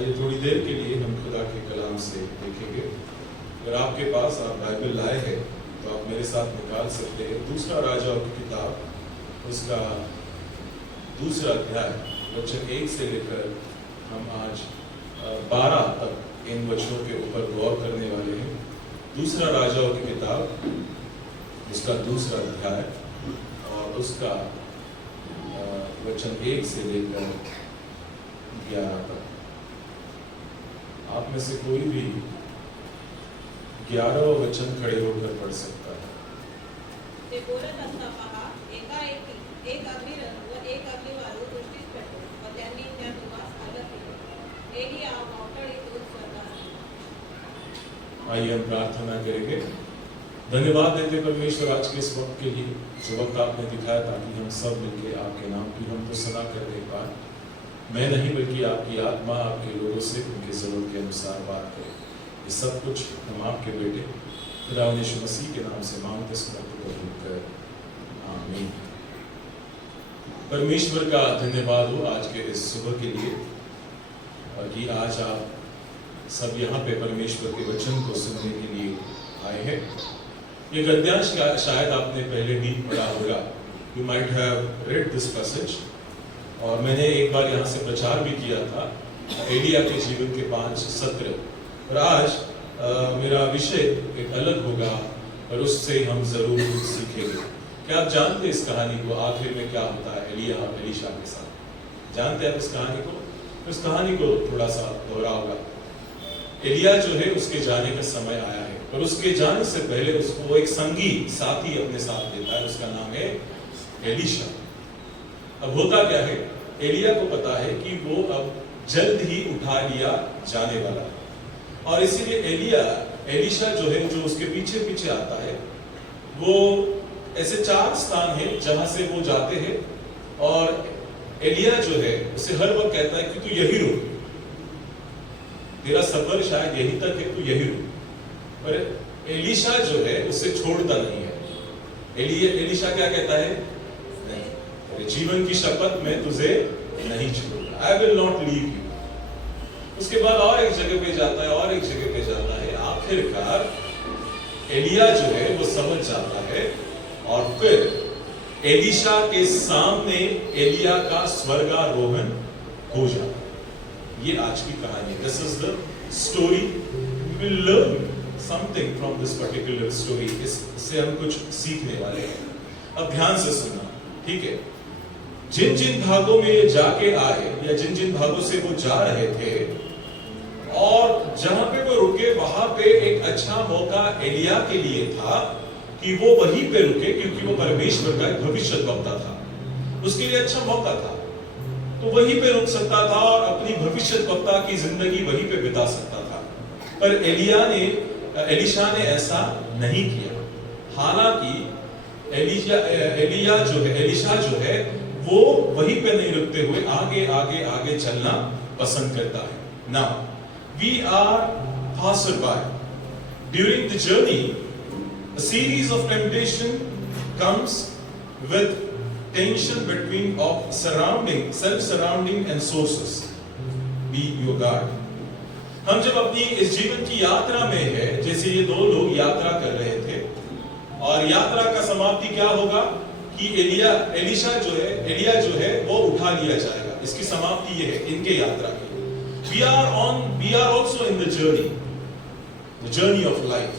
आइए थोड़ी देर के लिए हम खुदा के कलाम से देखेंगे। अगर आपके पास आप बाइबल लाए हैं तो आप मेरे साथ निकाल सकते हैं दूसरा राजाओं की किताब, उसका दूसरा अध्याय वचन 1 से लेकर हम आज 12 तक इन वचनों के ऊपर गौर करने वाले हैं। दूसरा राजाओं की किताब, उसका दूसरा अध्याय और उसका वचन 1 से लेकर 11 तक। आप में से कोई भी 11वां वचन खड़े होकर पढ़ सकता है। आइए हम प्रार्थना करेंगे। धन्यवाद देते परमेश्वर आज के इस वक्त के लिए जो वक्त आपने दिखाया ताकि हम सब मिलकर आपके नाम की हम तो सदा कर दे पाए। मैं नहीं बल्कि आपकी आत्मा आपके लोगों से उनकी जरूरत के अनुसार बात करे। ये सब कुछ हम आपके बेटे खुदा यीशु मसीह के नाम से मांगते कर आमीन। परमेश्वर का धन्यवाद हो आज के इस सुबह के लिए और कि आज आप सब यहाँ पे परमेश्वर के वचन को सुनने के लिए आए हैं। ये गद्यांश शायद आपने पहले भी पढ़ा होगा। You might have read this passage. और मैंने एक बार यहाँ से प्रचार भी किया था एलिया के जीवन के 5 सत्र। और आज मेरा विषय एक अलग होगा और उससे हम जरूर सीखेंगे। क्या आप जानते हैं इस कहानी को आखिर में क्या होता है एलिया और एलीशा के साथ? जानते हैं आप इस कहानी को? इस कहानी को थोड़ा सा दोहरा होगा। एलिया जो है उसके जाने का समय आया है और उसके जाने से पहले उसको एक संगी साथी अपने साथ देता है, उसका नाम है एलीशा। अब होता क्या है, एलिया को पता है कि वो अब जल्द ही उठा लिया जाने वाला है और इसीलिए एलीशा जो है जो उसके पीछे पीछे आता है, वो ऐसे 4 स्थान है जहां से वो जाते हैं और एलिया जो है उसे हर वक्त कहता है कि तू यही रुक, तेरा सफर शायद यहीं तक है, तू यही रुक। पर एलीशा जो है उसे छोड़ता नहीं है। एलीशा क्या कहता है? जीवन की शपथ में तुझे नहीं छोड़ूंगा, I will not leave you. उसके बाद और एक जगह पे जाता है और एक जगह पे जाता है। आखिरकार एलिया जो है वो समझ जाता है और फिर एलीशा के सामने एलिया का स्वर्गारोहण हो जाता है। ये आज की कहानी है। This is the story. We will learn something from this particular story. इससे हम कुछ सीखने वाले हैं। अब ध्यान से सुनना, ठीक है? जिन जिन भागों में ये जाके आए या जिन जिन भागों से वो जा रहे थे और जहां पे वो रुके वहां पे एक अच्छा मौका एलिया के लिए था कि वो वहीं पे रुके क्योंकि वो परमेश्वर का एक भविष्यद्वक्ता था। उसके लिए अच्छा मौका था तो वहीं पे रुक सकता था और अपनी भविष्यद्वक्ता की जिंदगी वहीं पे बिता सकता था। पर एलीशा ने ऐसा नहीं किया। हालांकि एलीशा जो है वो वहीं पे नहीं रुकते हुए आगे आगे आगे चलना पसंद करता है। Now, we are passerby. During the journey, a series of temptation comes with tension between self-surrounding and sources. Be your guard. हम जब अपनी इस जीवन की यात्रा में है, जैसे ये 2 लोग यात्रा कर रहे थे और यात्रा का समाप्ति क्या होगा कि एलिया जो है वो उठा लिया जाएगा। इसकी समाप्ति ये है इनके यात्रा की। We are also in the journey of life.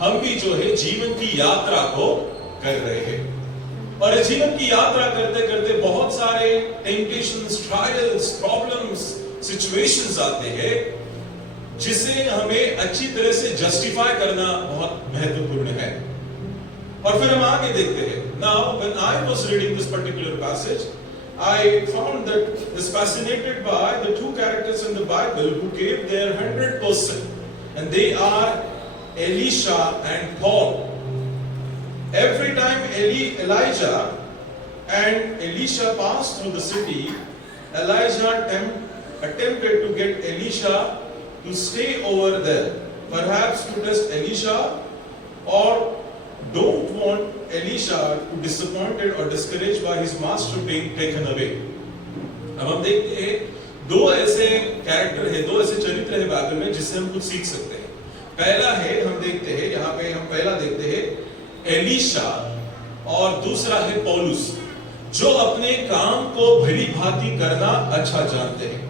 हम भी जो है जीवन की यात्रा को कर रहे हैं और जीवन की यात्रा करते करते बहुत सारे टेम्पटेशंस, ट्रायल्स, प्रॉब्लम्स, सिचुएशंस आते हैं जिसे हमें अच्छी तरह से जस्टिफाई करना बहुत महत्वपूर्ण है। और फिर हम आगे देखते हैं। Now, when I was reading this particular passage, I found that I was fascinated by the 2 characters in the Bible who gave their 100%, and they are Elisha and Paul. Every time Elijah and Elisha passed through the city, Elijah attempted to get Elisha to stay over there, perhaps to test Elisha or don't want Elisha to be disappointed or discouraged by his master being taken away. अब हम देखते हैं दो ऐसे character है, दो ऐसे चरित्र है बाइबल में जिससे हम कुछ सीख सकते हैं। पहला है, हम देखते हैं यहाँ पे, हम पहला देखते हैं एलीशा, और दूसरा है पौलुस, जो अपने काम को भली भांति करना अच्छा जानते हैं।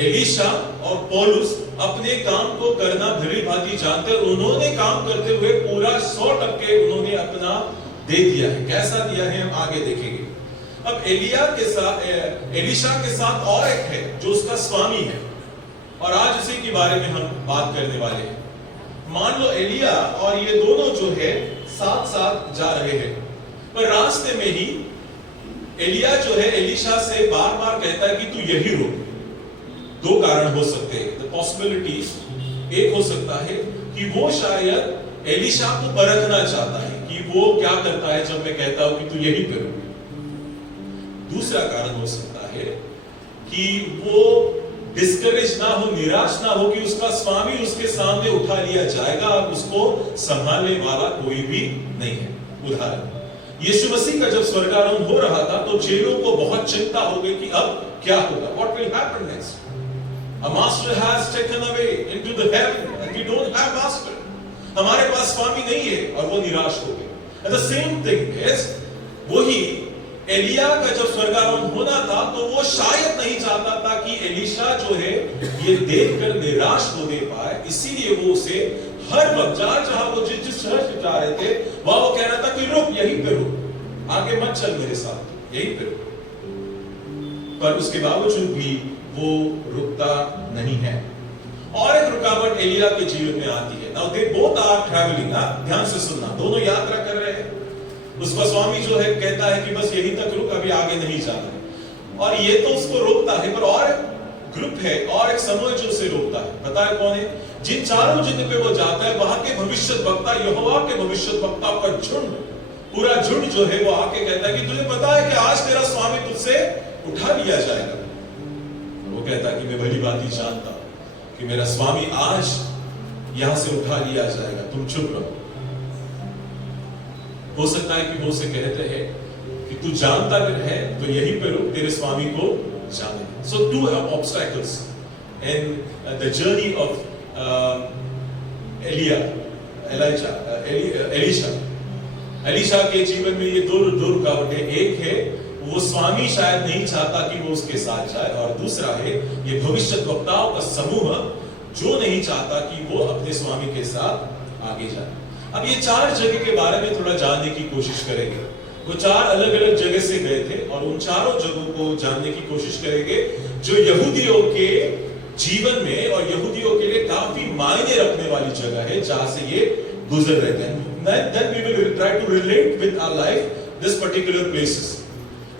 एलीशा और पौलुस अपने काम को करना भली भांति जानते हैं। उन्होंने काम करते हुए पूरा 100% उन्होंने अपना दे दिया है। कैसा दिया है हम आगे देखेंगे। अब एलीशा के साथ और एक है जो उसका स्वामी है, और आज इसी के बारे में हम बात करने वाले हैं। मान लो एलिया और ये दोनों जो है साथ साथ जा रहे हैं, पर रास्ते में ही एलिया जो है एलीशा से बार बार कहता है कि तू यही रुक। दो कारण हो सकते हैं, द पॉसिबिलिटीज। एक हो सकता है कि वो शायद एलीशा को परखना चाहता है कि वो क्या करता है जब मैं कहता हूं कि तू यही पे रुक। दूसरा कारण हो सकता है कि वो डिस्करेज ना हो, निराश ना हो कि उसका स्वामी उसके सामने उठा लिया जाएगा, अब उसको संभालने वाला कोई भी नहीं है। उदाहरण, यीशु मसीह का जब स्वर्गारोहण हो रहा था तो चेलों को बहुत चिंता हो गई कि अब क्या होगा, what will happen next. A master has taken away into the heaven and we don't have master. हमारे पास स्वामी नहीं है, और वो निराश हो गए। And the same thing is, वही एलिया का जब स्वर्गारोहण होना था तो वो शायद नहीं चाहता था कि एलीशा जो है ये देखकर निराश होने पाए, इसीलिए वो उसे हर वक्त जहां वो जिस शहर से जा रहे थे वहां वो कह रहा था कि रुक, यहीं पे रुक, आगे मत चल मेरे साथ, यहीं पे रुक। पर उसके बावजूद भी वो रुकता नहीं है। और एक रुकावट एलिया के जीवन में आती है। Now they both are travelling, ध्यान से सुनना, दोनों यात्रा कर रहे हैं। उसका स्वामी जो है कहता है कि बस यहीं तक रुक, अभी आगे नहीं जाना। और ये तो उसको रोकता है, पर और एक ग्रुप है, और एक समूह जो उसे रोकता है। पता है कौन है? जिन चारों जगह पे वो जाता है वहां के भविष्यद्वक्ता, यहोवा के भविष्यद्वक्ताओं का झुंड, पूरा झुंड जो है वो आके कहता है कि तुझे पता है कि आज तेरा स्वामी तुझसे उठा लिया जाएगा। वो कहता है कि मैं भली बात ही जानता हूं कि मेरा स्वामी आज यहां से उठा लिया जाएगा, तुम चुप रहो। हो सकता है कि वो उसे कहते हैं कि तू जानता भी है तो यहीं पे रुक, तेरे स्वामी को जाने। So two obstacles in the journey of Elisha के जीवन में ये दो रुकावटें। एक है वो स्वामी शायद नहीं चाहता कि वो उसके साथ जाए, और दूसरा है ये भविष्यद्वक्ताओं का समूह जो नहीं चाहता कि वो अपने स्वामी के साथ आगे जाए। अब ये चार जगह के बारे में थोड़ा जानने की कोशिश करेंगे। वो चार अलग अलग जगह से गए थे और उन चारों जगहों को जानने की कोशिश करेंगे जो यहूदियों के जीवन में और यहूदियों के लिए काफी मायने रखने वाली जगह है जहां से ये गुजर रहे थे। Then we will try to relate with our life this particular places.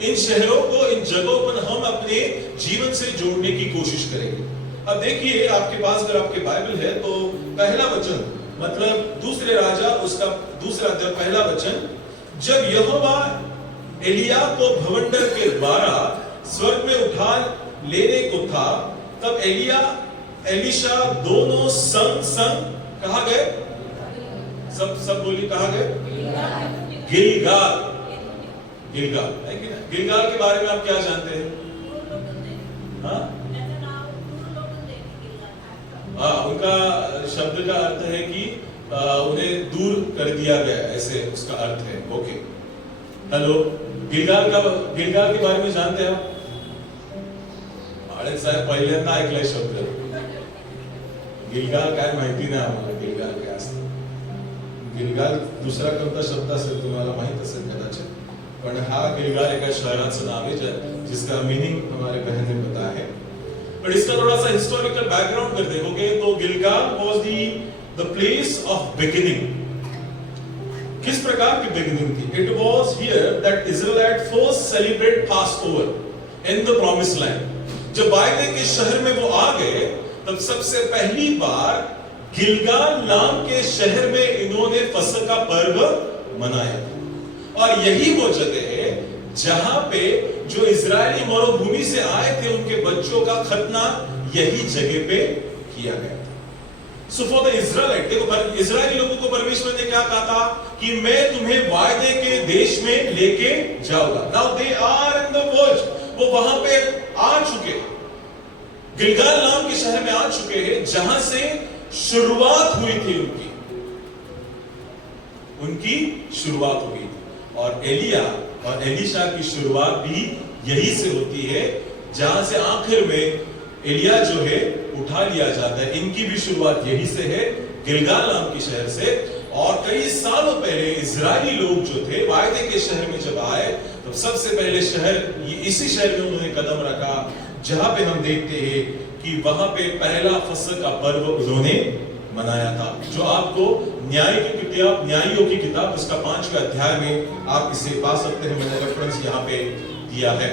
इन शहरों को, इन जगहों पर हम अपने जीवन से जोड़ने की कोशिश करेंगे। अब देखिए, आपके पास अगर आपके बाइबल है तो पहला वचन, मतलब दूसरे राजा उसका दूसरा अध्याय पहला वचन, जब यहोवा एलिया को भवंडर के द्वारा स्वर्ग में उठा लेने को था, तब एलीशा दोनों संग कहां गए? सब बोली कहां गए? गिलगाल है कि ना? गिलगाल के बारे में आप क्या जानते हैं? उनका शब्द का अर्थ है कि उन्हें दूर कर दिया गया, ऐसे उसका अर्थ है। ओके, हेलो, गिलगाल के बारे में जानते हैं आप? साहेब पहिल्यांदा ऐकलाय शब्द गिलगाल, काय माहिती नाही आम्हाला गिलगाल काय असतं। गिलगाल दुसरा कोणता शब्द असेल तुम्हाला माहित असेल कदाचित, पण हा गिलगाल एका शहराचं नाव है जिसका मीनिंग हमारे बहन ने बताया है। पर इसका थोड़ा सा हिस्टोरिकल बैकग्राउंड कर देखोगे तो Gilgal was the place of beginning. किस प्रकार की बिगिनिंग थी? It was here that Israel first celebrate Passover in the promised land. जब वायदे के शहर में वो आ गए तब सबसे पहली बार गिलगाल नाम के शहर में इन्होंने फसह का पर्व मनाया, और यही वो जगह है जहां पे जो इजरायली मरुभूमि से आए थे उनके बच्चों का खतना यही जगह पे किया गया। सो फॉर द इजराइलाइट, देखो इजरायली लोगों को परमेश्वर ने क्या कहा था कि मैं तुम्हें वायदे के देश में लेके जाऊंगा। Now they are in the verge, वो वहां पे आ चुके हैं, गिलगाल नाम के शहर में आ चुके हैं, जहां से शुरुआत हुई थी उनकी शुरुआत हुई। और एलिया और एलीशा की शुरुआत भी यही से होती है, जहां से आखिर में एलिया जो है उठा लिया जाता है। इनकी भी शुरुआत यही से है, गिलगाल नाम के शहर से। और कई सालों पहले इजरायली लोग जो थे वायदे के शहर में जब आए, तो सबसे पहले शहर इसी शहर में उन्होंने कदम रखा, जहां पे हम देखते हैं कि वहां पे पहला फसह का पर्व उन्होंने मनाया था, जो आपको न्यायियों की किताब उसका 5वें अध्याय में आप इसे पा सकते हैं। मैंने रेफरेंस यहाँ पे दिया है।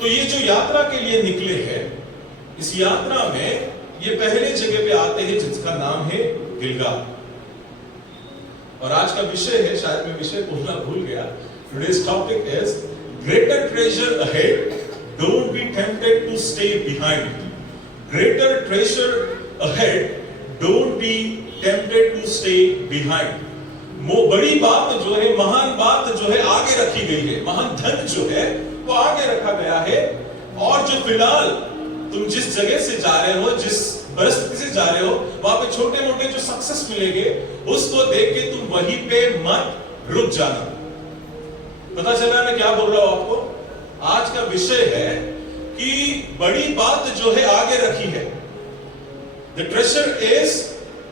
तो ये जो यात्रा के लिए निकले हैं, इस यात्रा में ये पहले जगह पे आते हैं जिसका नाम है गिलगाल। और आज का विषय है, शायद मैं विषय बोलना भूल गया, today's topic is greater treasure ahead, don't be tempted to stay behind. Greater treasure ahead, don't be tempted to stay behind. बड़ी बात जो है, महान बात जो है आगे रखी गई है, महान धन जो है वो आगे रखा गया है। और जो फिलहाल तुम जिस जगह से जा रहे हो, जिस परिस्थिति से जा रहे हो, वहां पे छोटे मोटे जो सक्सेस मिलेंगे, उसको देख के तुम वहीं पे मत रुक जाना। पता चल रहा है मैं क्या बोल रहा हूं आपको? आज का विषय है कि बड़ी बात जो है आगे रखी है। The treasure is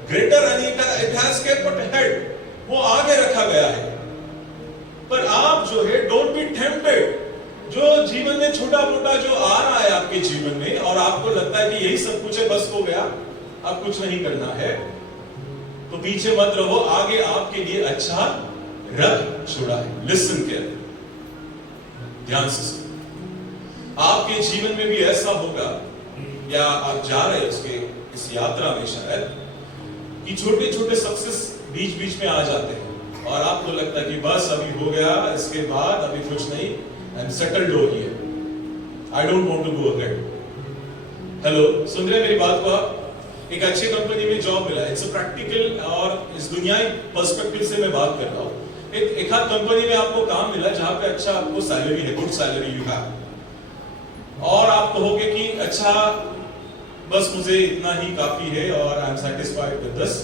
greater and it has kept ahead, वो आगे रखा गया है। पर आप जो है डोंट बी टेम्प्टेड, जो जीवन में छोटा मोटा जो आ रहा है आपके जीवन में और आपको लगता है कि यही सब कुछ है, बस हो गया, अब कुछ नहीं करना है, तो पीछे मत रहो, आगे आपके लिए अच्छा रख छोड़ा है। लिसन केयर, ध्यान से सुनो। आपके जीवन में भी ऐसा होगा, या आप जा रहे उसके इस यात्रा में शायद, कि छोटे छोटे सक्सेस बीच बीच में आ जाते हैं और आपको लगता है कि बस अभी हो गया, इसके बाद अभी कुछ नहीं, I'm settled over here. I don't want to go ahead. Hello, सुन रहे मेरी बात को आप? एक अच्छी कंपनी में जॉब मिला, इट्स अ प्रैक्टिकल और इस दुनियाई पर्सपेक्टिव से मैं बात कर रहा हूँ। एक आध कंपनी में आपको काम मिला जहां पे अच्छा आपको सैलरी है, गुड सैलरी यू हैव, और आप कहोगे कि अच्छा बस मुझे इतना ही काफी है और I am satisfied with this.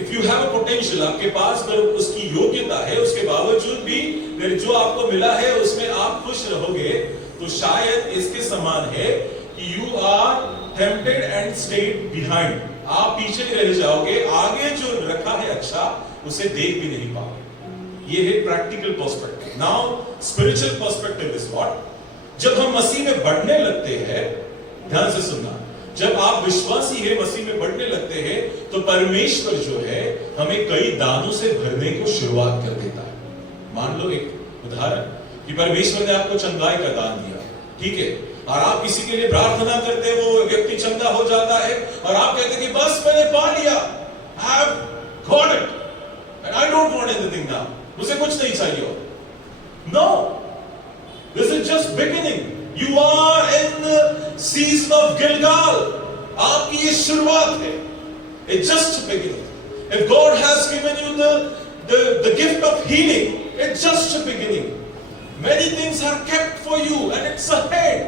If you have a potential, आपके पास अगर उसकी योग्यता है, उसके बावजूद भी जो आपको मिला है उसमें आप खुश रहोगे, तो शायद इसके समान है कि you are tempted and stayed behind. आप पीछे रह जाओगे, आगे जो रखा है अच्छा उसे देख भी नहीं पाओगे। ये है practical perspective. Now spiritual perspective is what? जब हम मसीह में बढ़ने लगते हैं, ध्यान से सुनना, जब आप विश्वासी है मसीह में बढ़ने लगते हैं, तो परमेश्वर जो है हमें कई दानों से भरने को शुरुआत कर देता है। मान लो एक उदाहरण कि परमेश्वर ने आपको चंगाई का दान दिया, ठीक है, और आप किसी के लिए प्रार्थना करते हैं, वो व्यक्ति चंगा हो जाता है और आप कहते हैं कि बस मैंने पा लिया, I have got it and I don't want anything now, मुझे कुछ नहीं चाहिए। No, this is just beginning. You are in the season of Gilgal. आपकी ये शुरुआत है। It's just beginning. If God has given you the gift of healing, it's just a beginning. Many things are kept for you and it's ahead.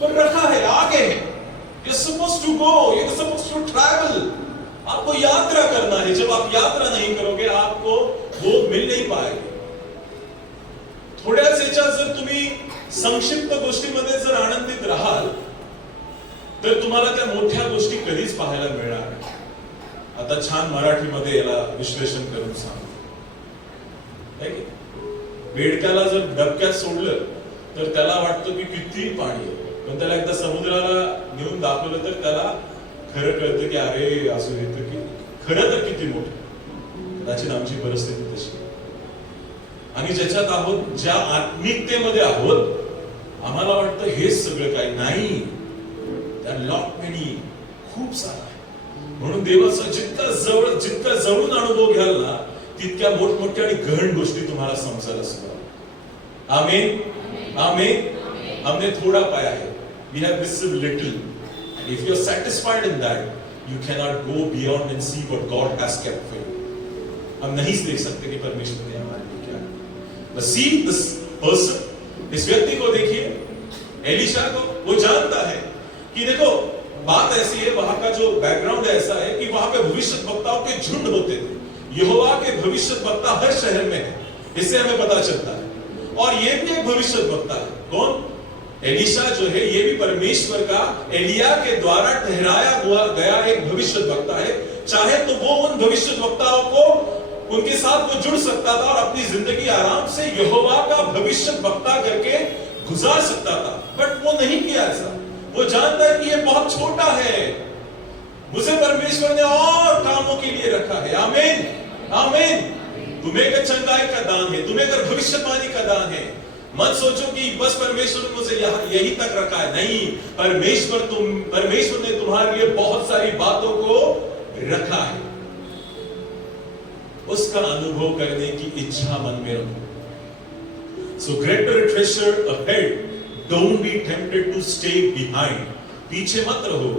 पर रखा है, आगे है। You're supposed to go. You're supposed to travel. आपको यात्रा करना है। जब आप यात्रा नहीं करोगे, आपको वो मिल नहीं पाएगी। थोड्याच याच्यात जर तुम्ही संक्षिप्त गोष्टीमध्ये जर आनंदित राहाल, तर तुम्हाला त्या मोठ्या गोष्टी कधीच पाहायला मिळणार नाही। आता छान मराठीमध्ये याला विश्लेषण करून सांगतो, बेडक्याला जर डबक्यात सोडलं तर त्याला वाटतं की किती पाणी आहे, पण त्याला एकदा समुद्राला नेऊन दाखवलं तर त्याला खरं कळतं की अरे असं येतं की खरं तर किती मोठं। कदाचित आमची परिस्थिती तशी, आणि ज्याच्यात आहोत, ज्या आत्मिकतेमध्ये आहोत, आम्हाला वाटतं हेच सगळं काही नाही, त्या लॉट मेनी खूप सारा आहे। म्हणून देवाचा जितका जवळून अनुभव घ्याल ना, तितक्या मोठमोठ्या आणि गहन गोष्टी तुम्हाला समजायला सुरुवात। आमीन, आमीन। हमने थोड़ा पाया है, we have received little, and if you are satisfied in that, you cannot go beyond and see what God has kept for you. हम नहीं देख सकते कि परमेश्वर ने हमारे लिए क्या है। But see this person इस व्यक्ति को देखिए, एलीशा को, वो जानता है कि देखो बात ऐसी है, वहां का जो बैकग्राउंड ऐसा है कि वहां पे भविष्य वक्ताओं के झुंड होते थे। यहोवा के भविष्य वक्ता हर शहर में है, इससे हमें पता चलता है। और ये भी एक भविष्य वक्ता है। कौन? एलीशा जो है, ये भी परमेश्वर का एलिया के द्वारा ठहराया हुआ गया एक भविष्य वक्ता है। चाहे तो वो उन भविष्य वक्ताओं को, उनके साथ वो जुड़ सकता था और अपनी जिंदगी आराम से यहोवा का भविष्य वक्ता करके गुजार सकता था, बट वो नहीं किया ऐसा। वो जानता है कि ये बहुत छोटा है, मुझे परमेश्वर ने और कामों के लिए रखा है। आमीन, आमीन। तुम्हें अगर चंगाई का दान है, तुम्हें अगर भविष्यवाणी का दान है, मत सोचो कि बस परमेश्वर ने मुझे यही तक रखा है। नहीं, परमेश्वर ने तुम्हारे लिए बहुत सारी बातों को रखा है। उसका अनुभव करने की इच्छा मन में रखो। So greater treasure ahead. Don't be tempted to stay behind. पीछे मत रहो,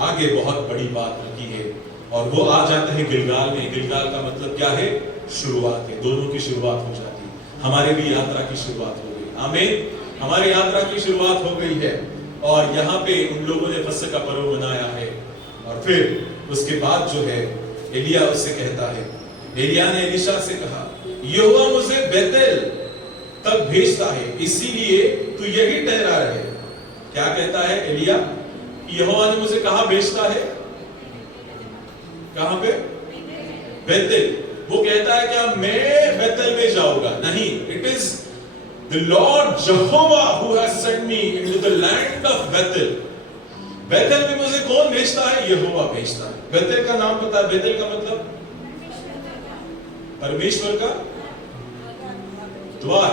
आगे बहुत बड़ी बात रखी है। और वो आ जाते हैं गिलगाल में। गिलगाल का मतलब क्या है? शुरुआत है। दोनों की शुरुआत हो जाती है। हमारे भी यात्रा की शुरुआत हो गई। आमीन। हमारी यात्रा की शुरुआत हो गई है और यहाँ पे उन लोगों ने फसह का पर्व मनाया है। और फिर उसके बाद जो है, एलिया उससे कहता है, एलिया ने एलीशा से कहा, यहोवा मुझे बेतेल तक भेजता है, इसीलिए तू यही ठहरा रहे। क्या कहता है एलिया? यहोवा ने मुझे कहां भेजता है? कहां पे? बेतेल। वो कहता है क्या मैं बेतेल में जाऊंगा? नहीं, it is the Lord Jehovah who has sent me into the land of Bethel. Bethel में मुझे कौन भेजता है? यहोवा भेजता है। बेतेल का नाम पता है? बेतेल का मतलब परमेश्वर का द्वार,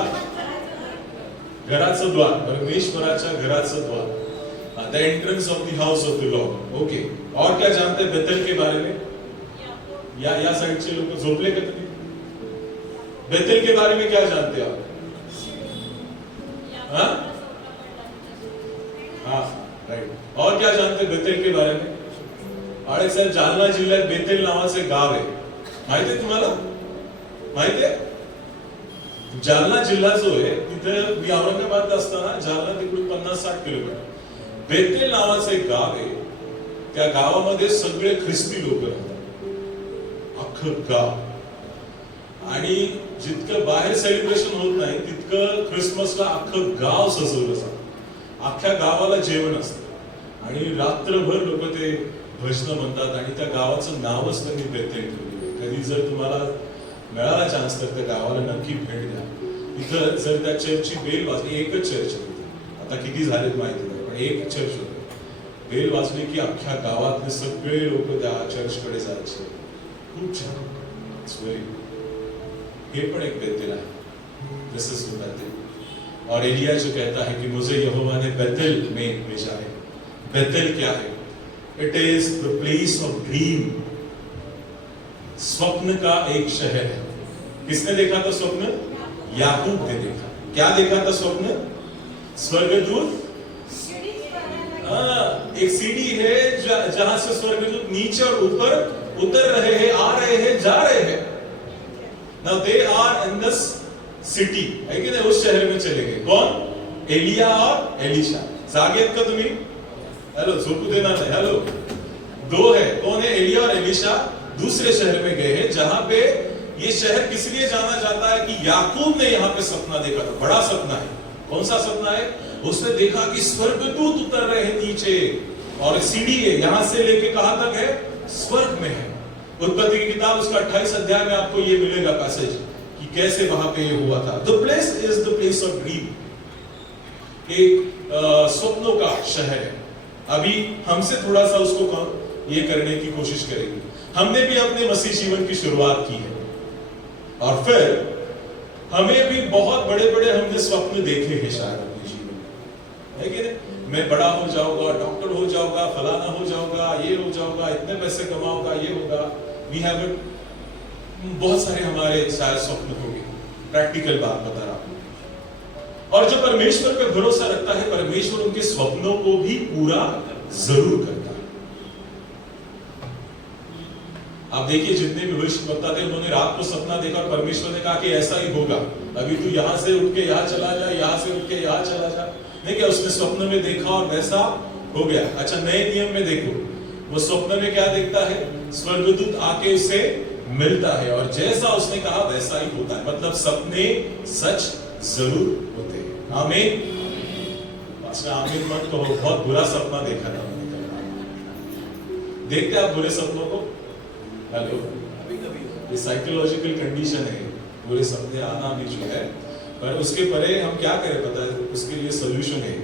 घराचं द्वार, परमेश्वराच्या घराचं द्वार, the entrance of the house of the Lord. Okay, और क्या जानते हैं बेतेल के बारे में? या साइडचे लोक झोपले का तुम्ही? बेतेल के बारे में क्या जानते हो आप? हाँ, राइट। और क्या जानते हैं बेतेल के बारे में? आणि सर, जालना जिल्ह्यात बेतेल नावाचे गाव आहे, माहिती आहे तुम्हाला? माहिती आहे? जालना जिल्हा जो आहे, तिथे मी औरंगाबाद असताना जालना तिकडून 50-60 किलोमीटर बेतेल नावाचं एक गाव आहे। त्या गावामध्ये सगळे ख्रिस्ती लोक राहतात, अख्खं गाव। आणि जितकं बाहेर सेलिब्रेशन होत नाही तितकं ख्रिसमसला अख्खं गाव सजवलं जातं। अख्ख्या गावाला जेवण असतं आणि रात्रभर लोक ते भजन म्हणतात आणि त्या गावाचं नावच त्यांनी बेतेल ठेवलं। कधी जर तुम्हाला मिळाला चान्स तर त्या गावाला नक्की भेट द्या। इथं जर त्या चर्चची बेल वाजली, एकच चर्च होती, आता किती झालेत माहिती नाही, पण एक चर्च होती, बेल वाजली की अख्ख्या गावातले सगळे लोक त्या चर्चकडे जायचे। खूप छान, हे पण एक बेतेल आहे, जसंच होता ते। और एलिया जो कहता है कि मुझे यहोवा ने बेतेल में भेजा है। बेतेल क्या है? It is the place of dream, स्वप्न का एक शहर है। किसने देखा था स्वप्न? याकूब ने देखा। क्या देखा था स्वप्न? स्वर्गदूत, एक सीढ़ी है जहां से स्वर्गदूत नीचे और ऊपर उतर रहे हैं, आ रहे हैं, जा रहे हैं। Now they are in this city, है कि नहीं? उस शहर में चले गए। कौन? एलिया और एलीशा। जागे का तुम्हें? हेलो, झोंकू देना नहीं। हेलो, दो है। कौन है? एलिया और एलीशा दूसरे शहर में गए हैं, जहां पे ये शहर किस लिए जाना जाता है कि याकूब ने यहाँ पे सपना देखा था। बड़ा सपना है। कौन सा सपना है? उसने देखा कि स्वर्गदूत उतर रहे हैं नीचे और सीढ़ी है, यहां से लेके कहां तक है? स्वर्ग में है। उत्पत्ति की किताब उसका 28 अध्याय में आपको ये मिलेगा पैसेज कि कैसे वहां पे ये हुआ था। The place is the place of dream, एक स्वप्नों का शहर है। अभी हमसे थोड़ा सा उसको ये करने की कोशिश करेंगे। हमने भी अपने मसीह जीवन की शुरुआत की है और फिर हमें भी बहुत बड़े बड़े हमने स्वप्न देखे हैं शायद अपने जीवन में, है कि नहीं? मैं बड़ा हो जाऊंगा, डॉक्टर हो जाऊंगा, फलाना हो जाऊंगा, ये हो जाऊंगा, इतने पैसे कमाऊंगा, ये होगा। वी हैव बहुत सारे हमारे शायद स्वप्न होंगे। प्रैक्टिकल बात बता रहा हूं। और जो परमेश्वर पे भरोसा रखता है, परमेश्वर उनके स्वप्नों को भी पूरा जरूर करता है। आप देखिए जितने भी भविष्यवक्ता थे उन्होंने रात को सपना देखा और परमेश्वर ने कहा कि ऐसा ही होगा, अभी तू यहाँ से उठ के यहाँ चला जा, यहाँ से उठ के यहाँ चला जा। नहीं क्या उसने स्वप्न में देखा और वैसा हो गया। अच्छा, नए नियम में देखो, वो स्वप्न में क्या देखता है, स्वर्गदूत आके उसे मिलता है और जैसा उसने कहा वैसा ही होता है। मतलब सपने सच जरूर होते हैं। आमीन। पास्टर आमीन मत कहो, बहुत बुरा सपना देखा था। देखते आप बुरे सपनों को? हेलो, ये साइकोलॉजिकल कंडीशन है, बुरे सपने आना भी जो है, पर उसके परे हम क्या करें पता है, उसके लिए सोल्यूशन है।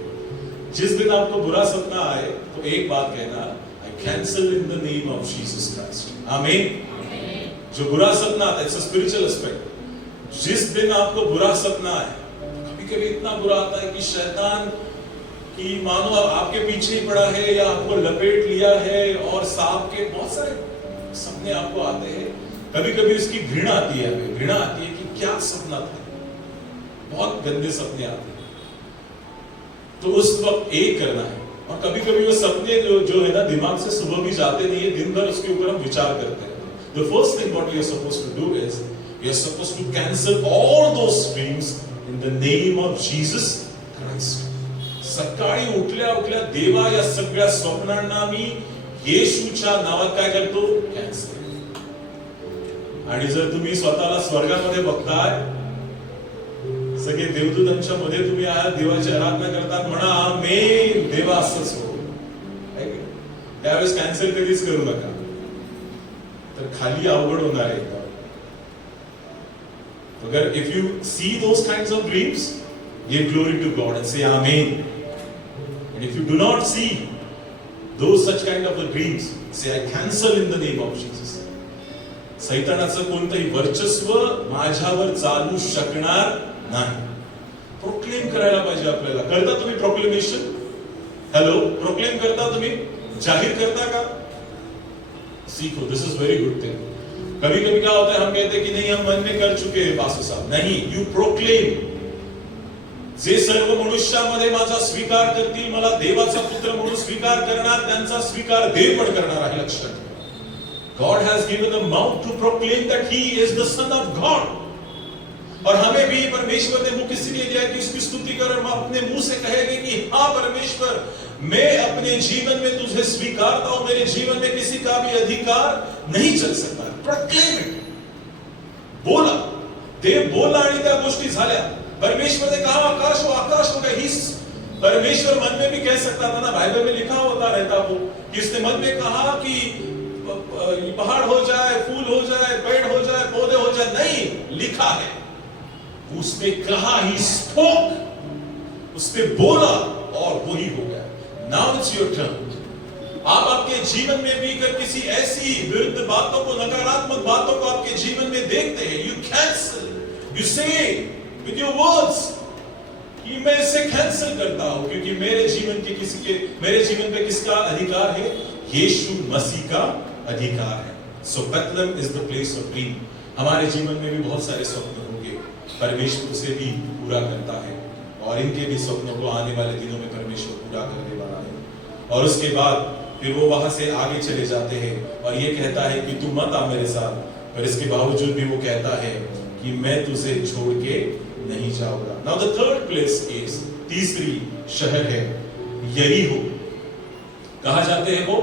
जिस दिन आपको बुरा सपना आए तो एक बात कहना, I cancel in the name of Jesus Christ. आमीन। जो बुरा सपना आता है, इट्स अ स्पिरिचुअल एस्पेक्ट। जिस दिन आपको बुरा सपना आए, कभी कभी इतना बुरा आता है कि शैतान कि मानो आपके पीछे ही पड़ा है या आपको लपेट लिया है और सांप के बहुत सारे सपने आपको आते हैं। कभी कभी उसकी घृणा आती है, हमें घृणा आती है कि क्या सपना था, बहुत गंदे सपने आते हैं। तो उस वक्त एक करना है, और कभी कभी वो सपने जो है ना दिमाग से सुबह भी जाते नहीं है, दिन भर उसके ऊपर हम विचार करते हैं। The first thing what you are supposed to do is you are supposed to cancel all those dreams in the name of Jesus Christ. सकाळी उठल्या उठल्या देवा या सगळ्या स्वप्नांना मी येशूच्या नावात काय करतो, कॅन्सल। आणि जर तुम्ही स्वतःला स्वर्गामध्ये बघताय, सगळे देवदूतांच्या मध्ये तुम्ही आहात, देवाची आराधना करतात, म्हणा आमेन, देवा असंच हो। त्यावेळेस कॅन्सल कधीच करू नका, तर खाली अवघड होणार आहे। अगर if you see those kinds of dreams, give glory to God and say amen. And if you do not see those such kind of dreams, say I cancel in the name of Jesus. सैतानाचं कोणतंही वर्चस्व माझ्यावर चालू शकणार नाही। Proclaim करायला पाहिजे आपल्याला। करता तुम्ही प्रोक्लेमेशन? हेलो, प्रोक्लेम करता तुम्ही? जाहीर करता का? सीखो, this is very good thing. कभी कभी क्या होता है, हम कहते हैं कि नहीं हम मन में कर चुके हैं बासु साहब। नहीं, यू प्रोक्लेम। जे सर्व मनुष्यामध्ये माझा स्वीकार करतील, मला देवाचा पुत्र म्हणून स्वीकार करणार, त्यांचा स्वीकार देव पण करणार आहे। लक्षात ठेवा, God has given a mouth to proclaim that He is the Son of God. और हमें भी परमेश्वर ने मुख इसलिए दिया कि उसकी स्तुति कर, हम अपने मुंह से कहेंगे कि हाँ परमेश्वर, मैं अपने जीवन में तुझे स्वीकारता हूं, मेरे जीवन में किसी का भी अधिकार नहीं चल सकता। प्रोक्लेम इट, बोला, देव बोला आणि त्या गोष्टी झाल्या। परमेश्वर ने कहा आकाश हो, आकाश हो गया। परमेश्वर मन में भी कह सकता था ना, बाइबल में लिखा होता रहता वो कि इसने मन में कहा कि पहाड़ हो जाए, फूल हो जाए, पेड़ हो जाए, पौधे हो जाए। नहीं, लिखा है, उसने कहा, ही स्पोक, उसने बोला और वही हो गया। Now it's your turn. आप आपके जीवन में भी अगर किसी ऐसी विरुद्ध बातों को, नकारात्मक बातों को आपके जीवन में देखते हैं, यू कैंसल, यू से with your words कि मैं इसे कैंसल करता हूं, क्योंकि मेरे जीवन पे किसका अधिकार है? यीशु मसीह का अधिकार है। So Bethlehem is the place of dream। हमारे जीवन में भी बहुत सारे स्वप्न होंगे, परमेश्वर उसे भी पूरा करता है, और इनके भी स्वप्नों को आने वाले दिनों में परमेश्वर पूरा करने वाला है। और उसके बाद फिर वो वहां से आगे चले जाते हैं और ये कहता है कि तू मत आ मेरे साथ, पर इसके बावजूद भी वो कहता है कि मैं तुझे छोड़ के नहीं जाऊंगा। Now the third place is, तीसरी शहर है यरीहो। कहा जाते हैं वो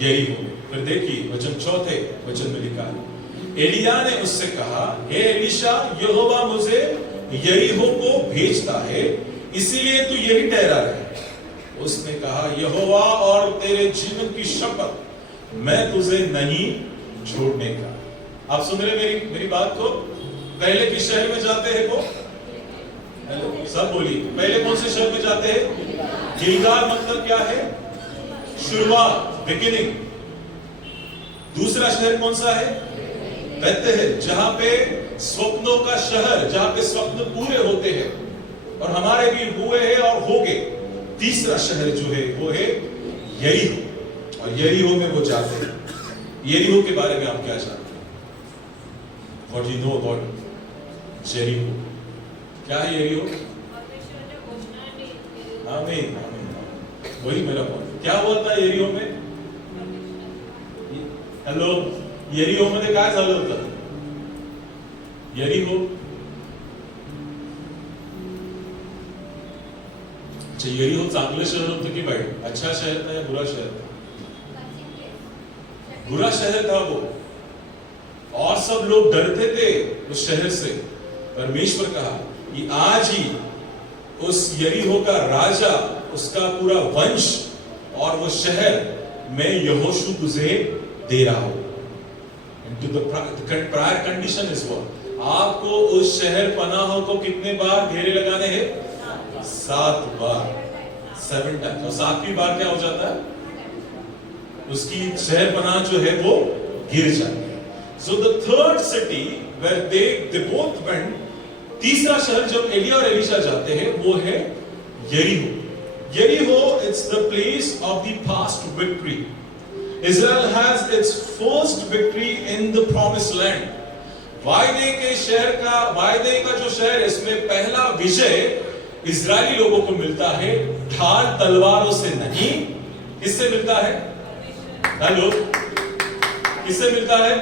यरीहो। फिर देखिए वचन चौथे वचन में लिखा है, एलिया ने उससे कहा, हे एलीशा, यहोवा मुझे यरीहो को भेजता है, इसीलिए तू यही ठहरा रहे। उसने कहा, यहोवा और तेरे जीवन की शपथ, मैं तुझे नहीं छोड़ने का। आप सुन रहे मेरी बात को? पहले किस शहर में जाते हैं वो? सब बोलिए, पहले कौन से शहर में जाते हैं? गिलगाल मतलब क्या है? शुरुआत, बिगिनिंग। दूसरा शहर कौन सा है? बेथलेहम, जहां पे स्वप्नों का शहर, जहां पे स्वप्न पूरे होते हैं, और हमारे भी हुए हैं और हो गए। तीसरा शहर जो है वो है यरीहो, और यरीहो में वो जाते हैं। यरीहो के बारे में आप क्या जानते हैं? What do you know about Jericho? क्या है यरीहो? आमीन, आमीन, वही मेरा पॉइंट। क्या हुआ था यरीहो में? हेलो, यरीहो मध्ये काय झालं होतं? यरीहो यरीहो चांगलं शहर होतं की वाईट? अच्छा शहर था या बुरा शहर था? बुरा शहर था वो, और सब लोग डरते थे उस शहर से। परमेश्वर कहा कि आज ही उस यरीहो का राजा, उसका पूरा वंश और वो शहर मैं यहोशू तुझे दे रहा हूं। Prior condition is what? आपको उस शहर पनाहों को कितने बार घेरे लगाने हैं? 7 बार, 7 टाइम्स। और 7वीं बार क्या हो जाता है? उसकी शहर पनाह जो है वो गिर जाती है। So the third city where they both went, तीसरा शहर जब एलिया और एलीशा जाते हैं वो है यरीहो। यरीहो it's the place of the past victory. Israel has its first victory in the promised land. वायदे के शहर का, वायदे का जो शहर, इसमें पहला विजय इजरायली लोगों को मिलता है ढाल तलवारों से नहीं। किससे मिलता है? हेलो, किससे मिलता है?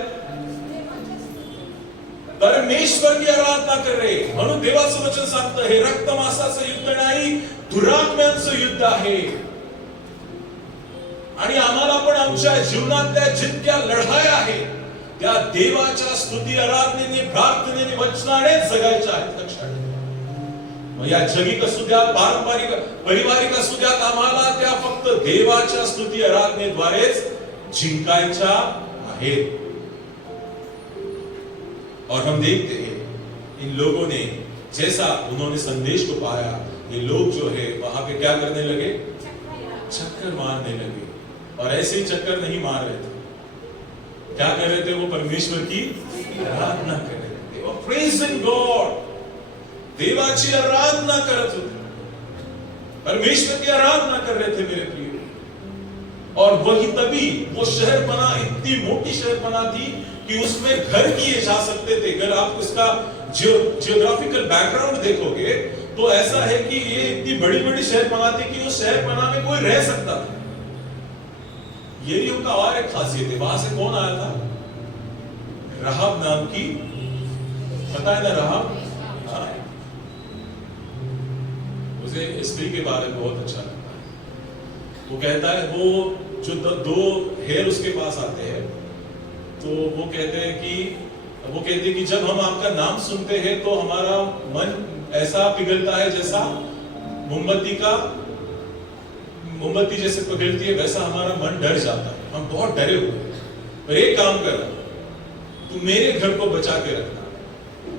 परमेश्वर की आराधना कर रहे म्हणून देवाचं वचन सांगतं हे रक्त मांसाचं युद्ध नाही, दुरात्म्यांचं युद्ध आहे। आणि आम्हाला पण आमच्या जीवनातल्या जितक्या लढाया आहेत त्या देवाच्या स्तुती आराधनेने, प्रार्थनेने, वचनाने जगायच्या आहेत। लक्षात मग या जगिक असू द्या, पारंपरिक पारिवारिक असू द्या, आम्हाला त्या फक्त देवाच्या स्तुती आराधनेद्वारेच जिंकायच्या आहेत। और हम देखते हैं इन लोगों ने जैसा उन्होंने संदेश को पाया, ये लोग जो है वहां पे क्या करने लगे? चक्कर मारने लगे। और ऐसे ही चक्कर नहीं मार रहे थे, क्या कर रहे थे? वो परमेश्वर की आराधना कर रहे थे। वो प्रेजिंग गॉड, देवाची आराधना करत होते, परमेश्वर की आराधना कर रहे थे मेरे प्रिय। और वही तभी वो शहर बना, इतनी मोटी शहर बना थी कि उसमें घर किए जा सकते थे। अगर आप इसका जियोग्राफिकल बैकग्राउंड देखोगे तो ऐसा है कि ये इतनी बड़ी बड़ी शहर बना थी कि उस शहर बना में कोई रह सकता था। यरीहो का और एक खासियत है, वहां से कौन आया था? राहब नाम की, पता है ना राहब? मुझे स्त्री के बारे में बहुत अच्छा लगता है। वो कहता है, वो जो 2 हेयर उसके पास आते हैं तो वो कहते हैं कि जब हम आपका नाम सुनते हैं तो हमारा मन ऐसा पिघलता है जैसा मोमबत्ती जैसे पिघलती है, वैसा हमारा मन डर जाता है। हम बहुत डरे हुए हैं। पर एक काम कर, तू मेरे घर को बचा के रखना।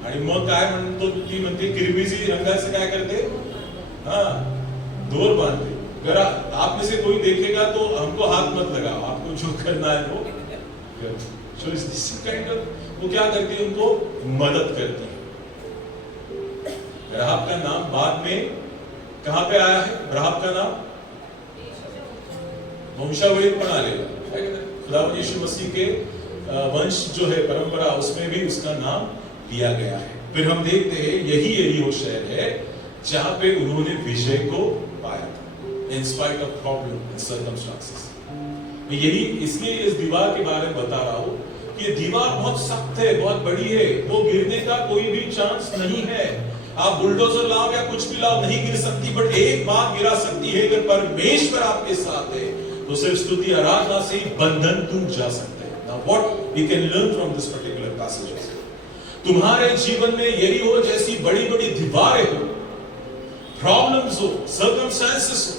आणि मग काय म्हणतो ती? म्हणते किरमिजी रंगाचे काय करते? दोर बांधते। अगर आप में से कोई देखेगा तो हमको हाथ मत लगाओ, आपको जो करना है वो वो क्या करती है? उनको मदद करती है। राहब का नाम बाद में कहां पे आया है? राहब का नाम वंशावळीत पण आलेला है। खुदावंद यीशु मसीह के वंश जो है, परंपरा, उसमें भी उसका नाम लिया गया है। फिर हम देखते हैं यही यरीहो शहर है जहां पे उन्होंने विजय को पाया था, in spite of problem and circumstances. मैं यही इसलिए इस दीवार के बारे में बता रहा हूं कि ये दीवार बहुत सख्त है, बहुत बड़ी है, वो गिरने का कोई भी चांस नहीं है। आप बुलडोजर लाओ या कुछ भी लाओ, नहीं गिर सकती, बट एक बात गिरा सकती है, अगर परमेश्वर आपके साथ है तो सिर्फ स्तुति आराधना से ही बंधन टूट जा सकते हैं। Now what we can learn from this particular passage? तुम्हारे जीवन में यरीहो जैसी बड़ी बड़ी दीवारें हो, प्रॉब्लम्स हो, सर्कमस्टेंसेस हो,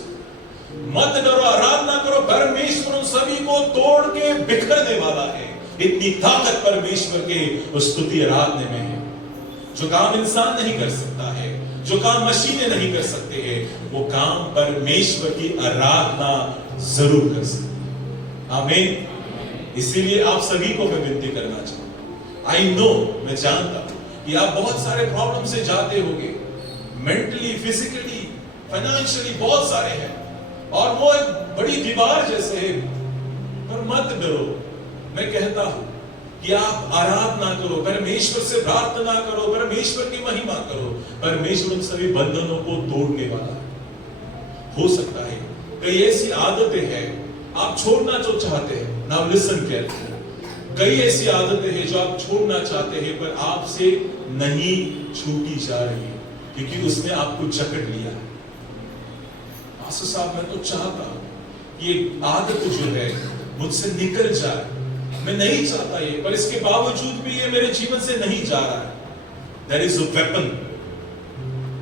मत डरो, आराधना करो। परमेश्वर उन सभी को तोड़ के बिखरने वाला है। इतनी ताकत परमेश्वर के स्तुति आराधना में है। जो काम इंसान नहीं कर सकता है, जो काम मशीनें नहीं कर सकते हैं, वो काम परमेश्वर की आराधना जरूर कर सकते हैं। आमीन। इसीलिए आप सभी को मैं विनती करना चाहूंगा। आई नो, मैं जानता हूं कि आप बहुत सारे प्रॉब्लम से जाते होंगे, मेंटली, फिजिकली, फाइनेंशियली, बहुत सारे हैं, और वो एक बड़ी दीवार जैसे है। पर मत डरो, मैं कहता हूं कि आप आराधना करो, परमेश्वर से प्रार्थना करो, परमेश्वर की महिमा करो। परमेश्वर उन सभी बंधनों को तोड़ने वाला है। हो सकता है कई ऐसी आदतें हैं आप छोड़ना जो चाहते हैं। Now listen carefully. कई ऐसी आदतें हैं जो आप छोड़ना चाहते हैं पर आपसे नहीं छूटी जा रही है क्योंकि उसने आपको जकड़ लिया है। पास्टर साहब, मैं तो चाहता ये आदत जो है मुझसे निकल जाए, मैं नहीं चाहता ये, पर इसके बावजूद भी ये मेरे जीवन से नहीं जा रहा है। There is a weapon,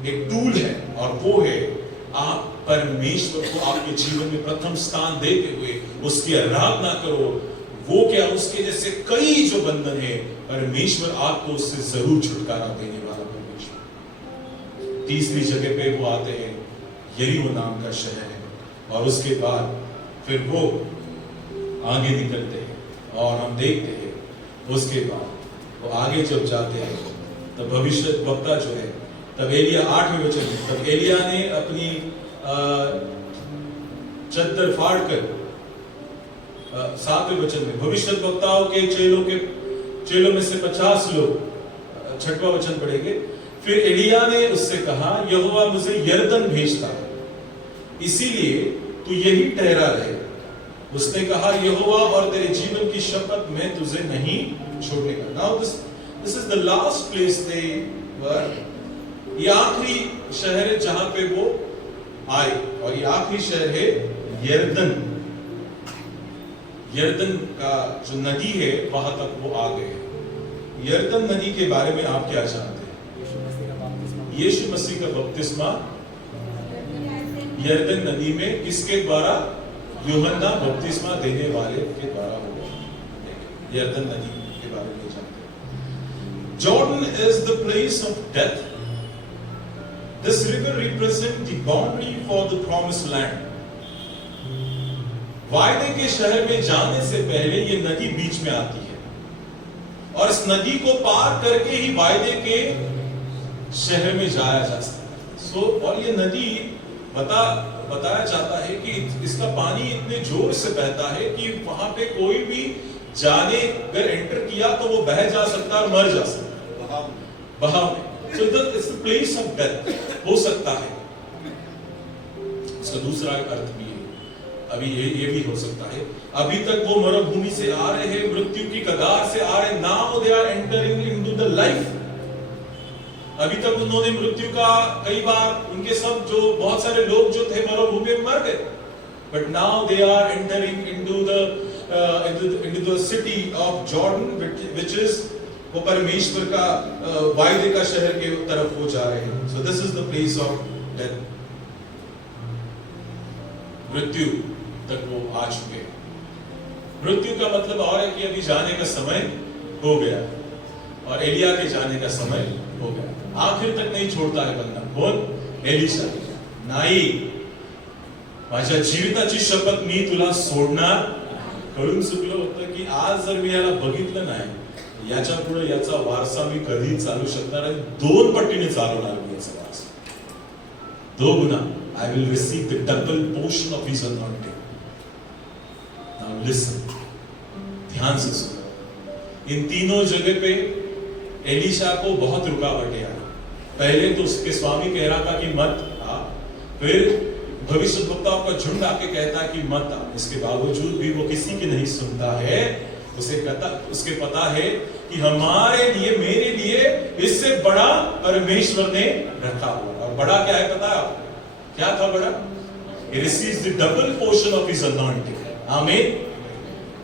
एक टूल है, और वो है आप परमेश्वर को आपके जीवन में प्रथम स्थान देते हुए उसकी आराधना करो। वो क्या, उसके जैसे कई जो बंधन है, परमेश्वर आपको उससे जरूर छुटकारा देने वाला परमेश्वर। तीसरी जगह पे वो आते हैं, यरीहो नाम का शहर है, और उसके बाद फिर वो आगे निकलते हैं और हम देखते हैं उसके बाद वो आगे जब जाते हैं तब भविष्य वक्ता जो है, तब एलिया 8वें वचन में, तब एलिया ने अपनी चद्दर फाड़ कर 7वें वचन में भविष्य वक्ताओं के चेलों में से 50 लोग, 6वां वचन पढ़ेंगे, फिर एलिया ने उससे कहा, यहोवा मुझे यरदन भेजता है, इसीलिए तू यही ठहरा रहे। उसने कहा, यहोवा और तेरे जीवन की शपथ मैं तुझे नहीं छोड़ने का। Now this is the last place they were. ये आखिरी शहर है जहां पे वो आए, और ये आखिरी शहर है यरदन। यरदन का जो नदी है वहां तक वो आ गए। यरदन नदी के बारे में आप क्या जानते हैं? यीशु मसीह का बपतिस्मा यरदन नदी में किसके द्वारा? यूहन्ना बपतिस्मा देने वाले के द्वारा हुआ। यरदन नदी के बारे में जानते हैं। Jordan is the place of death. This river represent the boundary for the promised land. वायदे के शहर में जाने से पहले ये नदी बीच में आती है, और इस नदी को पार करके ही वायदे के शहर में जाया जा सकता है। और ये नदी बताया जाता है कि इसका पानी इतने जोर से बहता है कि वहां पे कोई भी जाने अगर एंटर किया तो वो बह जा सकता है और मर जा सकता है बहाव में। So it's the place of death हो सकता है। इसका दूसरा अर्थ भी है, अभी ये भी हो सकता है, अभी तक वो मरुभूमि से आ रहे हैं, मृत्यु की कगार से आ रहे, now they are entering into the life. अभी तक उन्होंने मृत्यु का कई बार, उनके सब जो बहुत सारे लोग जो थे मरुभूमि में मर गए, but now they are entering into the city of Jordan, which is वो परमेश्वर का वायदे का शहर के तरफ वो जा रहे हैं। So this is the place of death. मृत्यु तक वो आ चुके हैं। मृत्यु का मतलब और है कि अभी जाने का समय हो गया, और एलिया के जाने का समय हो गया। आखिर तक नहीं छोड़ता है बंदा। बोल, एलिशा, नाही माझ्या जीविताची शपथ मी तुला सोडणार। कळून चुकलं होतं की आज जर मी याला बघितलं नाही, याच्या पुढे याचा वारसा मी कधी चालू शकणार आहे, 2 पटीने चालवणार मी याचा वारसा, 2 गुना। I will receive the double portion of his anointing. Now listen, ध्यान से सुनो। इन तीनों जगह पे एलिशा को बहुत रुकावटें आई। पहले तो उसके स्वामी कह रहा था कि मत आ, फिर भविष्यद्वक्ताओं का झुंड आके कहता है कि मत आ। इसके बावजूद भी वो किसी की नहीं सुनता है। उसके पता है कि हमारे लिए, मेरे लिए इससे बड़ा परमेश्वर ने रखा हुआ। और बड़ा क्या है पता है आपको? क्या था बड़ा? He receives the double portion of his anointing. आमीन।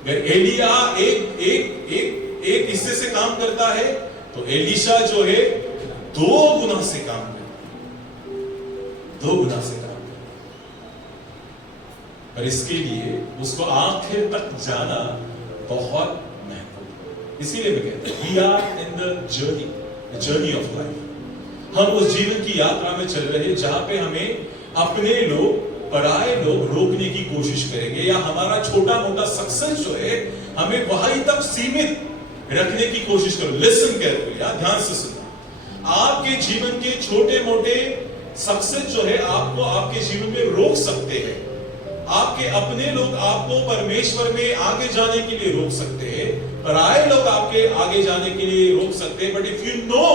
अगर एलिया एक हिस्से से काम करता है तो एलिशा जो है 2 गुना से काम करता है, 2 गुना से काम करता है। पर इसके लिए उसको आखिर तक जाना बहुत महत्वपूर्ण। इसीलिए मैं कहता हूं, we are in the journey of life। हम उस जीवन की यात्रा में चल रहे हैं जहां पे हमें अपने लोग, पराये लोग रोकने की कोशिश करेंगे, या हमारा छोटा मोटा सक्सेस जो है हमें वहीं तक सीमित रखने की कोशिश करो। लिसन केयरफुली, ध्यान से सुनो। आपके जीवन के छोटे मोटे सक्सेस जो है आपको आपके जीवन में रोक सकते हैं। आपके अपने लोग आपको परमेश्वर में आगे जाने के लिए रोक सकते हैं, पराये लोग आपके आगे जाने के लिए रोक सकते हैं। But if you know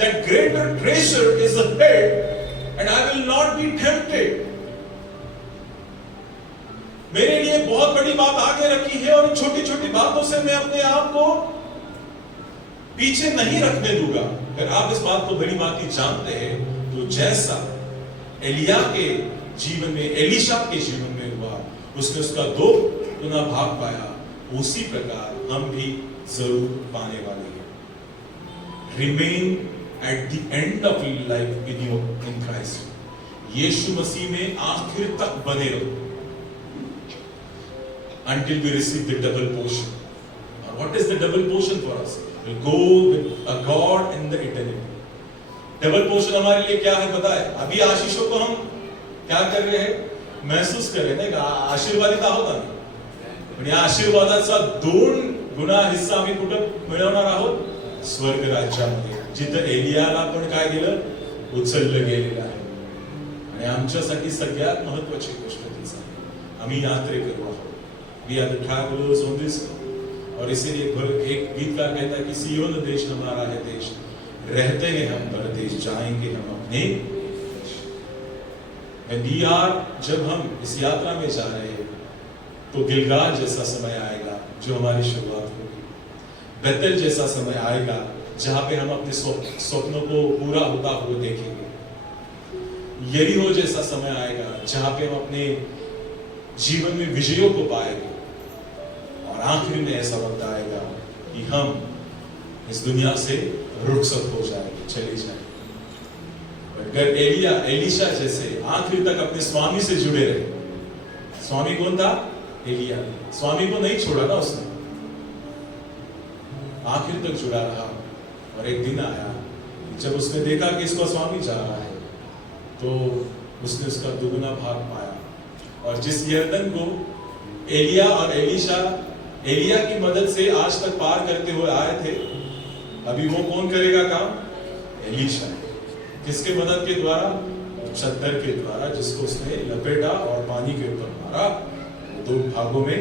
that greater treasure is ahead and I will not be tempted। मेरे लिए बहुत बड़ी बात आगे रखी है और छोटी छोटी बातों से मैं अपने आप को पीछे नहीं रखने दूंगा। अगर आप इस बात को बड़ी बात ही जानते हैं तो जैसा एलिया के जीवन में, एलीशा के जीवन में हुआ, उसने उसका 2 गुना भाग पाया, उसी प्रकार हम भी जरूर पाने वाले हैं। Remain at the end of your life in Christ. यीशु मसीह में आखिर तक बने रहो until we receive the double portion. And what is the double portion for us? We'll go with a God in the eternity. Double portion हमारे लिए क्या है पता है? अभी आशीषों को हम क्या कर रहे हैं? महसूस कर रहे हैं। आशीर्वादित आहोत आम्ही, पण या आशीर्वादाचा 2 गुना हिस्सा आम्ही कुठं मिळवणार आहोत? स्वर्ग राज्यामध्ये, जिथं एलियाला पण काय गेलं? उचललं गेलेलं आहे। आणि आमच्यासाठी सगळ्यात महत्त्वाची गोष्ट तीच आहे, आम्ही यात्रेकरू आहोत। We are the travelers on this earth। और इसीलिए एक गीतकार कहता है कि सियोन देश हमारा है देश, रहते हैं हम परदेश, जाएंगे हम अपने देश। जब हम इस यात्रा में जा रहे हैं तो गिलगाल जैसा समय आएगा जो हमारी शुरुआत होगी, बेतेल जैसा समय आएगा जहां पे हम अपने स्वप्नों को पूरा होता हुआ देखेंगे, यरीहो जैसा समय आएगा जहां पे हम अपने जीवन में विजयों को पाएंगे, और आखिर में ऐसा वक्त आएगा कि हम इस दुनिया से रुखसत हो जाएंगे, चले जाएंगे। अगर एलीशा जैसे आखिर तक अपने स्वामी से जुड़े रहे। स्वामी कौन था? एलिया। स्वामी को नहीं छोड़ा ना उसने, आखिर तक जुड़ा रहा। और एक दिन आया जब उसने देखा कि इसका स्वामी जा रहा है तो उसने उसका 2 गुना भाग पाया। और जिस यरदन को एलिया और एलिया की मदद से आज तक पार करते हुए आए थे, अभी वो कौन करेगा काम? एलीशा। किसके मदद के द्वारा? चद्दर के द्वारा, जिसको उसने लपेटा और पानी के ऊपर मारा, 2 भागों में।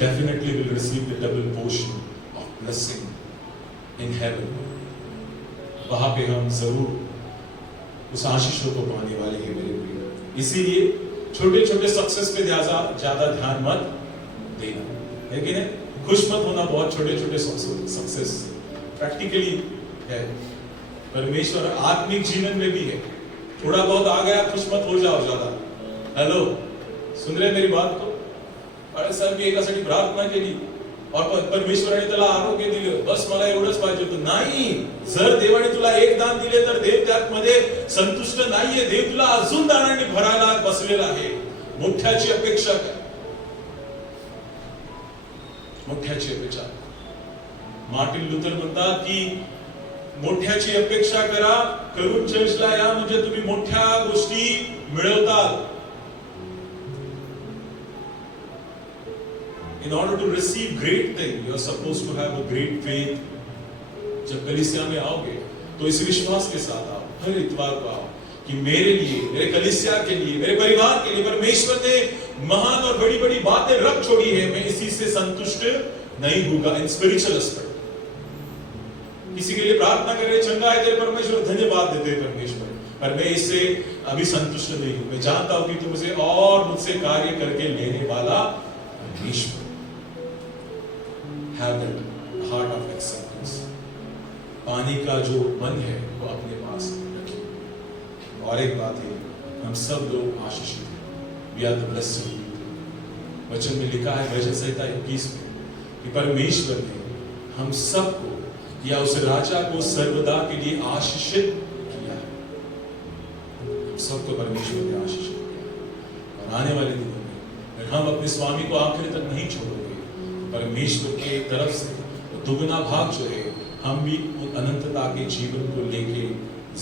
Definitely will receive the double portion of blessing in heaven. वहां पे हम जरूर उस आशीषों को पाने वाले हैं मेरे प्रिय। इसीलिए छोटे छोटे सक्सेस पे ज्यादा ध्यान मत देना, है कि नहीं? खुश मत होना बहुत छोटे छोटे सक्सेस प्रैक्टिकली है। परमेश्वर आत्मिक जीवन में भी है, थोड़ा बहुत आ गया खुश मत हो जाओ ज्यादा। हेलो, सुन रहे मेरी बात को? अरे सर मी एकासाठी प्रार्थना केली और परमेश्वराने त्याला आरोग्य दिलं, बस मला एवढंच पाहिजे होतं। नाही, जर देवाने तुला 1 दान दिले तर देव त्यामध्ये संतुष्ट नाहीये, देव तुला अजून दानांनी भरायला बसलेला आहे। मोठ्याची अपेक्षा कर, मोठ्याची अपेक्षा। मार्टिन लुथर म्हणतात की मोठ्याची अपेक्षा करा, करून चर्चला या म्हणजे तुम्ही मोठ्या गोष्टी मिळवताल। In order to receive great things, you are supposed to have a great faith। जब कलीसिया में आओगे तो इस विश्वास के साथ आओ, हर इतवार को आओ कि मेरे लिए, मेरे कलीसिया के लिए, मेरे परिवार के लिए परमेश्वर ने महान और बड़ी बड़ी बातें रख छोड़ी है, मैं इसी से संतुष्ट नहीं होगा। इन स्पिरिचुअल एस्पेक्ट किसी के लिए प्रार्थना कर रहे, चंगा है तेरे परमेश्वर, धन्यवाद देते परमेश्वर, पर मैं इससे अभी संतुष्ट नहीं हूं। मैं जानता हूं कि तू मुझे और मुझसे कार्य करके लेने वाला परमेश्वर। Have that heart of acceptance। पानी का जो मन है वो अपने पास रखिए। और एक बात है, हम सब लोग आशीषित हैं। We are the blessed। वचन में लिखा है भजन संहिता 21 में कि परमेश्वर ने हम सबको या उस राजा को सर्वदा के लिए आशीषित किया है। हम सबको परमेश्वर ने आशीषित किया। और आने वाले दिनों में अगर हम अपने स्वामी को आखिर तक नहीं छोड़ोगे, परमेश्वर के तरफ से 2 गुना भाग जो है हम भी अनंतता के जीवन को लेके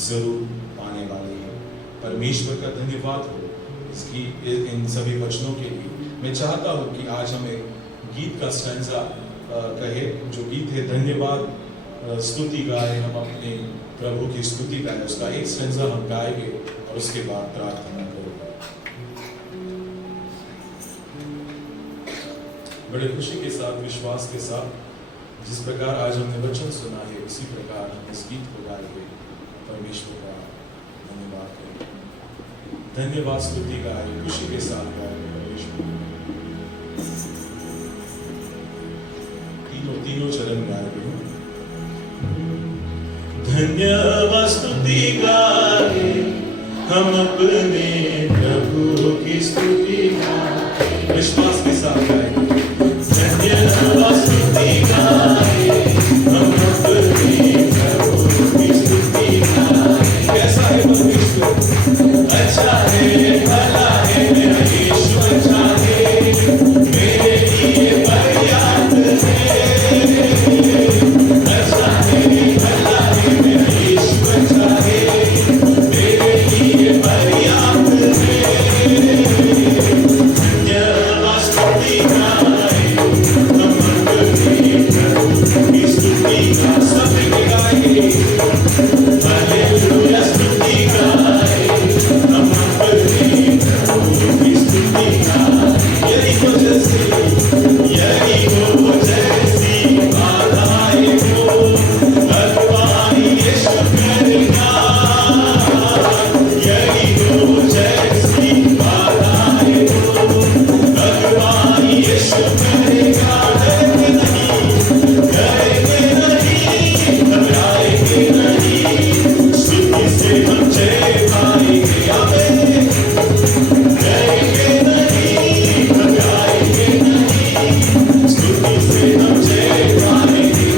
जरूर पाने वाले हैं। परमेश्वर का धन्यवाद हो इसकी इन सभी वचनों के लिए। मैं चाहता हूं कि आज हमें गीत का स्टैंजा कहे, जो गीत है धन्यवाद स्तुति गाए, हम अपने प्रभु की स्तुति गाए, उसका एक स्टैंजा हम गाएंगे और उसके बाद प्रार्थना करेंगे। बड़े खुशी के साथ, विश्वास के साथ, जिस प्रकार आज हमने वचन सुना है उसी प्रकार हम इस गीत को गाएंगे। परमेश्वर का धन्यवाद करें, धन्यवाद स्तुति गाए, खुशी के साथ गाए। परमेश्वर। तीनों चरण गा रहे हो। धन्यवाद स्तुति गाए हम अपने प्रभु की स्तुति गाए, विश्वास के साथ गाए। धन्यवाद स्तुति गाए हम अपने प्रभु की स्तुति गाए। कैसा है परमेश्वर, अच्छा है, भला है, मेरा यीशु अच्छा है, मेरे लिए पर्याप्त है। अच्छा है, भला है, मेरा यीशु अच्छा है, मेरे लिए पर्याप्त है। धन्यवाद स्तुति गाए हम अपने प्रभु की स्तुति गाए, सब मिलके गाएंगे। हालेलुया स्तुति गाए हम अपने प्रभु की स्तुति गाए। यरीहो जैसी बाधाएं हो, अगुवाई यीशु करेगा। यरीहो जैसी बाधाएं हो, अगुवाई यीशु करेगा। डरेंगे नहीं, घबराएंगे नहीं, स्तुति से हम जय पाएंगे। आमीन। डरेंगे नहीं, घबराएंगे नहीं, स्तुति से हम जय पाएंगे।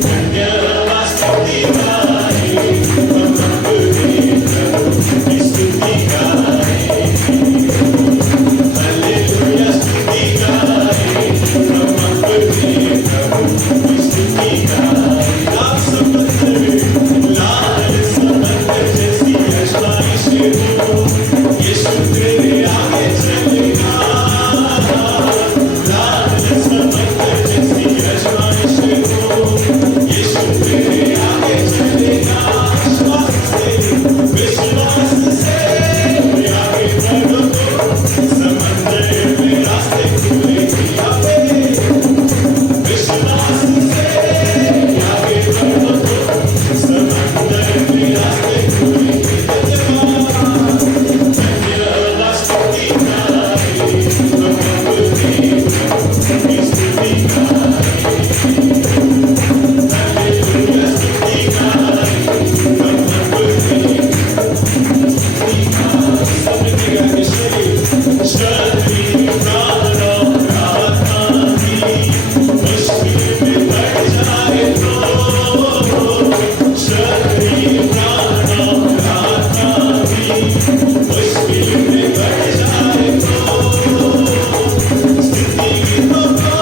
धन्यवाद स्तुति गाए हम अपने प्रभु की स्तुति गाए। हालेलुया स्तुति गाए हम अपने प्रभु की स्तुति गाए। लाल समंदर जैसी आज़माइशें हो, यीशु तेरे आगे चलेगा। लाल समंदर जैसी आज़माइशें हो, यीशु तेरे आगे चलेगा। विश्वास से आगे बढ़ो, समंदर में रास्ते खुलेंगे। आमीन। विश्वास से आगे बढ़ो, समंदर में रास्ते खुलेंगे। धन्यवाद स्तुति गाए हम अपने प्रभु की स्तुति गाए। हालेलुया स्तुति गाए हम अपने प्रभु की स्तुति गाए। सब मिलके गाएंगे। शरीर प्राण और आत्मा भी मुश्किल में पड़ जाए तो, शरीर प्राण और आत्मा भी मुश्किल में पड़ जाए तो, स्तुति गीतों को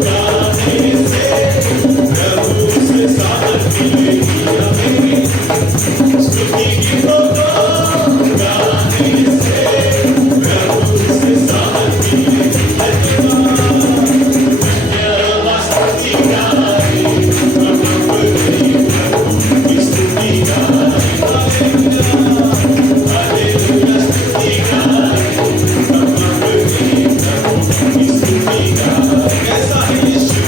गाने से प्रभु से साथ मिलेगी। आमीन। स्तुति गीतों को गाने से प्रभु से साथ मिलेगी। धन्यवाद स्तुति गाए हम अपने प्रभु की स्तुति गाए। हालेलुया स्तुति गाए हम अपने प्रभु की स्तुति गाए। कैसा है यीशु,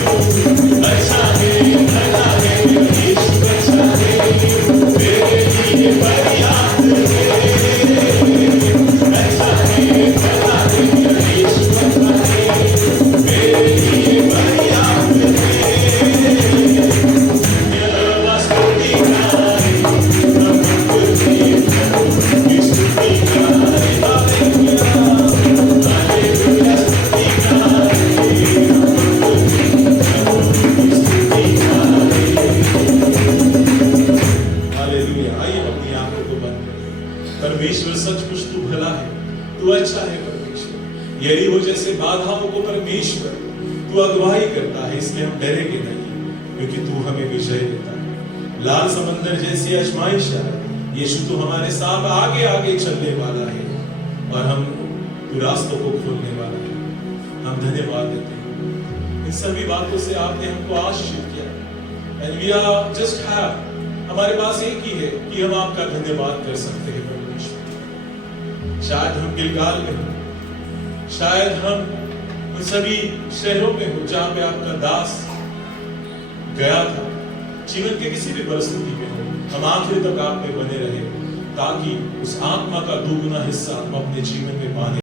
अच्छा है, भला है, मेरा यीशु अच्छा है, मेरे लिए पर्याप्त है। अच्छा है, भला है, मेरा यीशु अच्छा है, मेरे लिए पर्याप्त है। धन्यवाद स्तुति गाए हम अपने प्रभु की स्तुति गाए। हालेलुया हालेलुया स्तुति गाए हम अपने प्रभु की स्तुति गाए। हालेलुया। आइए अपनी आंखों को बंद करें। परमेश्वर सचमुच तू भला है, तू अच्छा है परमेश्वर। यरीहो जैसे बाधाओं को परमेश्वर तू अगुवाई करता है, इसलिए हम डरेंगे नहीं, क्योंकि तू हमें विजय देता है। लाल समंदर जैसी आजमाइश है, यीशु तू हमारे साथ आगे आगे चलने वाला है और हम तू रास्तों को खोलने वाला है। हम धन्यवाद देते हैं इन सभी बातों से आपने हमको आशीषित किया। And we are just have, हमारे पास एक ही है कि हम आपका धन्यवाद कर सकते हैं परमेश्वर। शायद हम गिलगाल में हो, शायद हम उन सभी शहरों में हो जहां पे आपका दास गया था, जीवन के किसी भी परिस्थिति में हो, हम आखिर तक आप में बने रहे। ताकि उस आत्मा का दुगुना हिस्सा हम अपने जीवन में पाने